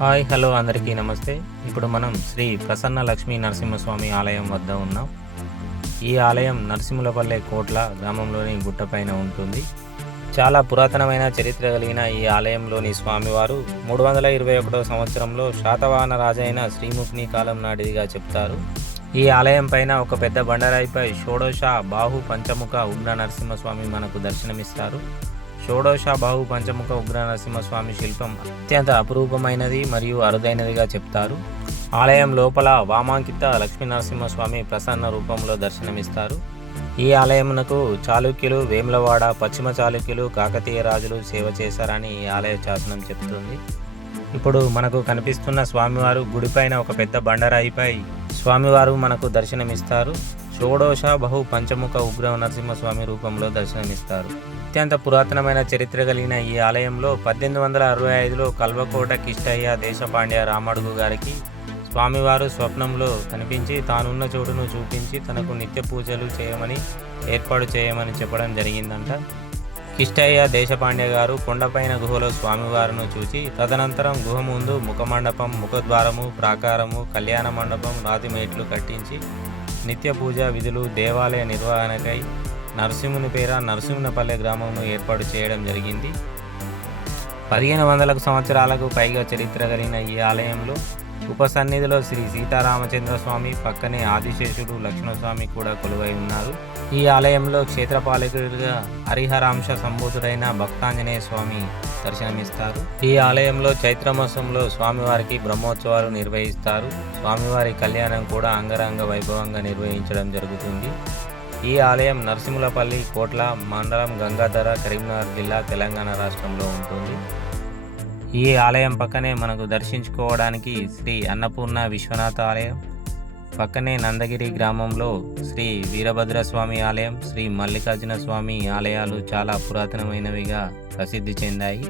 Hi hello అందరికీ నమస్తే. ఇప్పుడు మనం శ్రీ ప్రసన్న లక్ష్మీ నరసింహస్వామి ఆలయం వద్ద ఉన్నాం. ఈ ఆలయం నరసింహులపల్లె కోట్ల గ్రామంలోని గుట్టపైన ఉంటుంది. చాలా పురాతనమైన చరిత్ర కలిగిన ఈ ఆలయంలోని స్వామివారు 321 సంవత్సరంలో శాతవాహన రాజైన శ్రీముఖిని కాలం నాటిదిగా చెప్తారు. ఈ ఆలయం పైన ఒక పెద్ద బండరాయిపై షోడశ బాహు పంచముఖ ఉగ్ర నరసింహస్వామి మనకు దర్శనమిస్తారు. షోడశ బాహు పంచముఖ ఉగ్ర నరసింహస్వామి శిల్పం అత్యంత అపురూపమైనది మరియు అరుదైనదిగా చెప్తారు. ఆలయం లోపల వామాంకిత లక్ష్మీ నరసింహస్వామి ప్రసన్న రూపంలో దర్శనమిస్తారు. ఈ ఆలయమునకు చాళుక్యులు, వేములవాడ, పశ్చిమ చాళుక్యులు, కాకతీయ రాజులు సేవ చేశారని ఈ ఆలయ శాసనం చెబుతుంది. ఇప్పుడు మనకు కనిపిస్తున్న స్వామివారు గుడిపైన ఒక పెద్ద బండరాయిపై స్వామివారు మనకు దర్శనమిస్తారు. షోడశ బహు పంచముఖ ఉగ్ర నరసింహస్వామి రూపంలో దర్శనమిస్తారు. అత్యంత పురాతనమైన చరిత్ర కలిగిన ఈ ఆలయంలో 1865లో కల్వకోట కిష్టయ్య దేశపాండ్య రామడుగు గారికి స్వామివారు స్వప్నంలో కనిపించి తానున్న చోటును చూపించి తనకు నిత్య పూజలు ఏర్పాటు చేయమని చెప్పడం జరిగిందంట. కిష్టయ్య దేశపాండ్య గారు కొండపైన గుహలో స్వామివారిని చూచి తదనంతరం గుహ ముందు ముఖమండపం, ముఖద్వారము, ప్రాకారము, కళ్యాణ మండపం, రాతి మేట్లు కట్టించి నిత్య పూజ విధులు, దేవాలయ నిర్వహణకై నరసింహుని పేర నరసింహునపల్లె గ్రామంను ఏర్పాటు చేయడం జరిగింది. 1500 సంవత్సరాలకు పైగా చరిత్ర కలిగిన ఈ ఆలయంలో ఉపసన్నిధిలో శ్రీ సీతారామచంద్ర స్వామి, పక్కనే ఆదిశేషుడు లక్ష్మణస్వామి కూడా కొలువై ఉన్నారు. ఈ ఆలయంలో క్షేత్రపాలకుడిగా హరిహరాంశ సంభూతుడైన భక్తాంజనేయ స్వామి దర్శనమిస్తారు. ఈ ఆలయంలో చైత్రమాసంలో స్వామివారికి బ్రహ్మోత్సవాలు నిర్వహిస్తారు. స్వామివారి కళ్యాణం కూడా అంగరంగ వైభవంగా నిర్వహించడం జరుగుతుంది. ఈ ఆలయం నరసింహులపల్లి కోట్ల మండలం, గంగాధర, కరీంనగర్ జిల్లా, తెలంగాణ రాష్ట్రంలో ఉంటుంది. ఈ ఆలయం పక్కనే మనకు దర్శించుకోవడానికి శ్రీ అన్నపూర్ణ విశ్వనాథ ఆలయం, పక్కనే నందగిరి గ్రామంలో శ్రీ వీరభద్రస్వామి ఆలయం, శ్రీ మల్లికార్జున స్వామి ఆలయాలు చాలా పురాతనమైనవిగా ప్రసిద్ధి చెందాయి.